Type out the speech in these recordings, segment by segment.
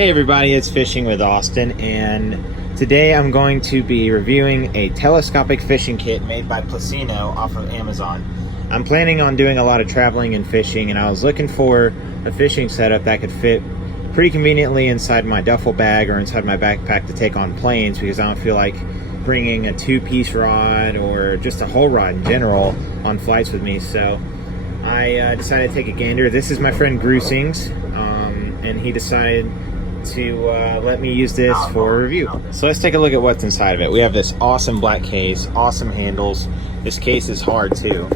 Hey everybody, it's Fishing with Austin, and today I'm going to be reviewing a telescopic fishing kit made by Placino off of Amazon. I'm planning on doing a lot of traveling and fishing, and I was looking for a fishing setup that could fit pretty conveniently inside my duffel bag or inside my backpack to take on planes, because I don't feel like bringing a two-piece rod or just a whole rod in general on flights with me. So I decided to take a gander. This is my friend Grusing's, and he decided to let me use this for a review. So let's take a look at what's inside of it. We have this awesome black case, awesome handles. This case is hard too,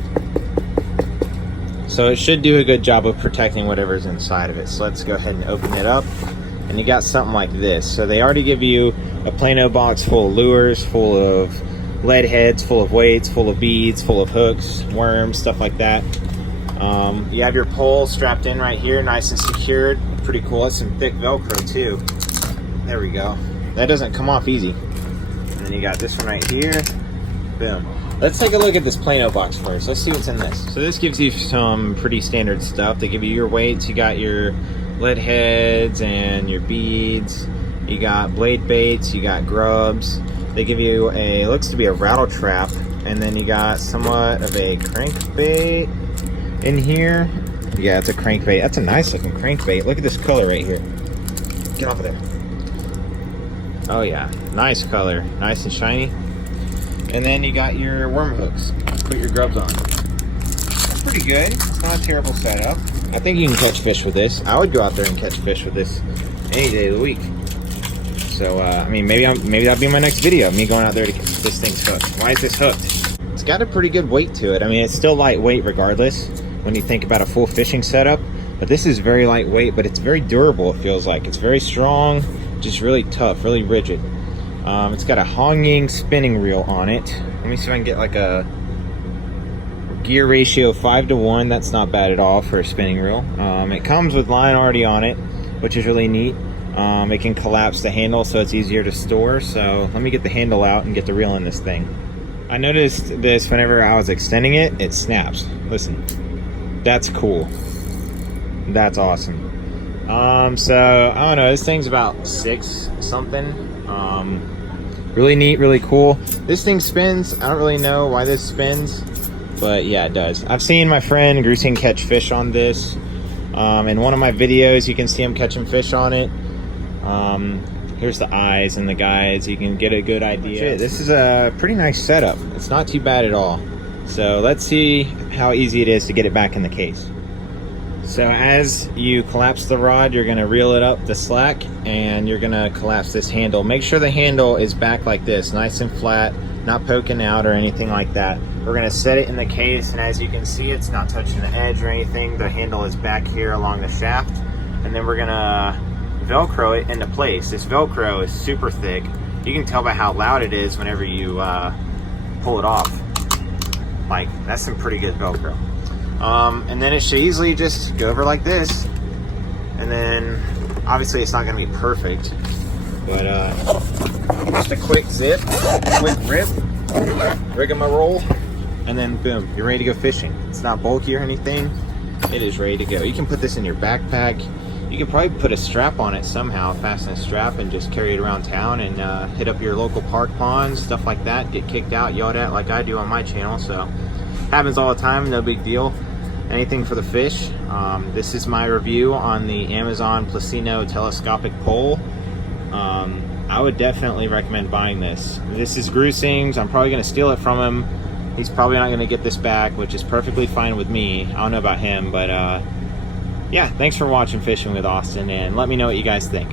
so it should do a good job of protecting whatever's inside of it. So let's go ahead and open it up, and you got something like this. So they already give you a Plano box full of lures, full of lead heads, full of weights, full of beads, full of hooks, worms, stuff like that. You have your pole strapped in right here, nice and secured. Pretty cool. That's some thick Velcro too. There we go. That doesn't come off easy. And then you got this one right here. Boom. Let's take a look at this Plano box first. Let's see what's in this. So this gives you some pretty standard stuff. They give you your weights. You got your lead heads and your beads. You got blade baits. You got grubs. They give you a, looks to be a rattle trap. And then you got somewhat of a crankbait in here. Yeah, it's a crankbait. That's a nice looking crankbait. Look at this color right here. Get off of there. Oh yeah, nice color, nice and shiny. And then you got your worm hooks. Put your grubs on. That's pretty good. It's not a terrible setup. I think you can catch fish with this. I would go out there and catch fish with this any day of the week. So I mean, maybe that'll be my next video. Me going out there to get this thing's hooked. Why is this hooked? It's got a pretty good weight to it. I mean, it's still lightweight regardless when you think about a full fishing setup, but this is very lightweight, but it's very durable. It feels like it's very strong, just really tough, really rigid. It's got a hanging spinning reel on it. Let me see if I can get like a gear ratio 5:1. That's not bad at all for a spinning reel. It comes with line already on it, which is really neat. It can collapse the handle so it's easier to store. So let me get the handle out and get the reel in this thing. I noticed this whenever I was extending it, it snaps. Listen. That's cool. That's awesome. So I don't know, this thing's about 6 something. Really neat, really cool. This thing spins. I don't really know why this spins, but yeah, it does. I've seen my friend Grusing catch fish on this. In one of my videos, you can see him catching fish on it. Here's the eyes and the guides. You can get a good idea. This is a pretty nice setup. It's not too bad at all. So let's see how easy it is to get it back in the case. So as you collapse the rod, you're going to reel it up the slack, and you're going to collapse this handle. Make sure the handle is back like this, nice and flat, not poking out or anything like that. We're going to set it in the case, and as you can see, it's not touching the edge or anything. The handle is back here along the shaft, and then we're going to Velcro it into place. This Velcro is super thick. You can tell by how loud it is whenever you pull it off. Like, that's some pretty good Velcro. And then it should easily just go over like this. And then, obviously it's not gonna be perfect, but just a quick zip, quick rip, rigmarole, and then boom, you're ready to go fishing. It's not bulky or anything. It is ready to go. You can put this in your backpack. You can probably put a strap on it somehow, fasten a strap, and just carry it around town and hit up your local park ponds, stuff like that. Get kicked out, yelled at like I do on my channel. So happens all the time, no big deal. Anything for the fish. This is my review on the Amazon Placino telescopic pole. I would definitely recommend buying this. This is Grusing's. I'm probably going to steal it from him. He's probably not going to get this back, which is perfectly fine with me. I don't know about him, but yeah, thanks for watching Fishing with Austin, and let me know what you guys think.